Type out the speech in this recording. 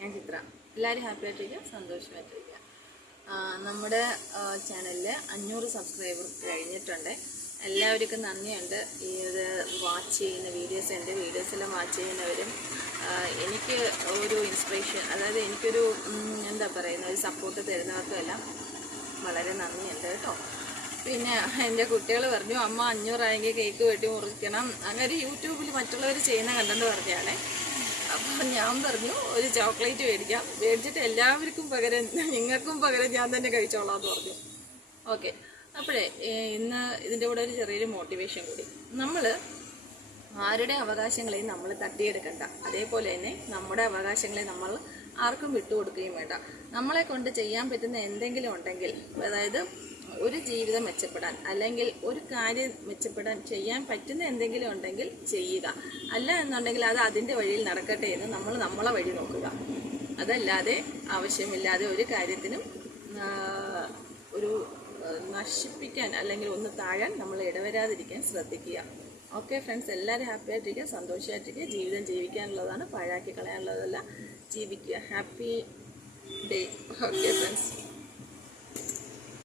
ഞാൻ ചിത്ര. എല്ലാവരും ഹാപ്പി ആയിട്ടിരിക്കുക, സന്തോഷമായിട്ടിരിക്കുക. നമ്മുടെ ചാനലിൽ 500 സബ്സ്ക്രൈബർ കഴിഞ്ഞിട്ടുണ്ട്. എല്ലാവർക്കും നന്ദിയുണ്ട്. ഇത് വാച്ച് ചെയ്യുന്ന വീഡിയോസ്, എൻ്റെ വീഡിയോസെല്ലാം വാച്ച് ചെയ്യുന്നവരും എനിക്ക് ഒരു ഇൻസ്പിറേഷൻ, അതായത് എനിക്കൊരു എന്താ പറയുന്ന ഒരു സപ്പോർട്ട് തരുന്നവർക്കും എല്ലാം വളരെ നന്ദിയുണ്ട് കേട്ടോ. പിന്നെ എൻ്റെ കുട്ടികൾ പറഞ്ഞു, അമ്മ 500 ആയെങ്കിൽ കേക്ക് വെട്ടി മുറിക്കണം, അങ്ങനെ യൂട്യൂബിൽ മറ്റുള്ളവർ ചെയ്യുന്ന കണ്ടെന്ന് പറഞ്ഞാണേ. അപ്പോൾ ഞാൻ പറഞ്ഞു ഒരു ചോക്ലേറ്റ് മേടിക്കാം, മേടിച്ചിട്ട് എല്ലാവർക്കും പകരം നിങ്ങൾക്കും പകരം ഞാൻ തന്നെ കഴിച്ചോളാം എന്ന് പറഞ്ഞു. ഓക്കെ, അപ്പോഴേ ഇന്ന് ഇതിൻ്റെ കൂടെ ഒരു ചെറിയൊരു മോട്ടിവേഷൻ കൂടി. നമ്മൾ ആരുടെ അവകാശങ്ങളെയും നമ്മൾ തട്ടിയെടുക്കണ്ട, അതേപോലെ തന്നെ നമ്മുടെ അവകാശങ്ങളെ നമ്മൾ ആർക്കും വിട്ടുകൊടുക്കുകയും വേണ്ട. നമ്മളെ കൊണ്ട് ചെയ്യാൻ പറ്റുന്ന എന്തെങ്കിലും ഉണ്ടെങ്കിൽ, അതായത് ഒരു ജീവിതം മെച്ചപ്പെടാൻ അല്ലെങ്കിൽ ഒരു കാര്യം മെച്ചപ്പെടാൻ ചെയ്യാൻ പറ്റുന്ന എന്തെങ്കിലും ഉണ്ടെങ്കിൽ ചെയ്യുക. അല്ല എന്നുണ്ടെങ്കിൽ അത് അതിൻ്റെ വഴിയിൽ നടക്കട്ടെ എന്ന് നമ്മൾ നമ്മളെ വഴി നോക്കുക. അതല്ലാതെ ആവശ്യമില്ലാതെ ഒരു കാര്യത്തിനും ഒരു നശിപ്പിക്കാൻ അല്ലെങ്കിൽ ഒന്ന് താഴാൻ നമ്മൾ ഇടവരാതിരിക്കാൻ ശ്രദ്ധിക്കുക. ഓക്കെ ഫ്രണ്ട്സ്, എല്ലാവരും ഹാപ്പി ആയിട്ടിരിക്കുക, സന്തോഷമായിട്ടിരിക്കുക. ജീവിതം ജീവിക്കാനുള്ളതാണ്, പാഴാക്കി കളയാനുള്ളതല്ല. ജീവിക്കുക. Happy day. Okay friends.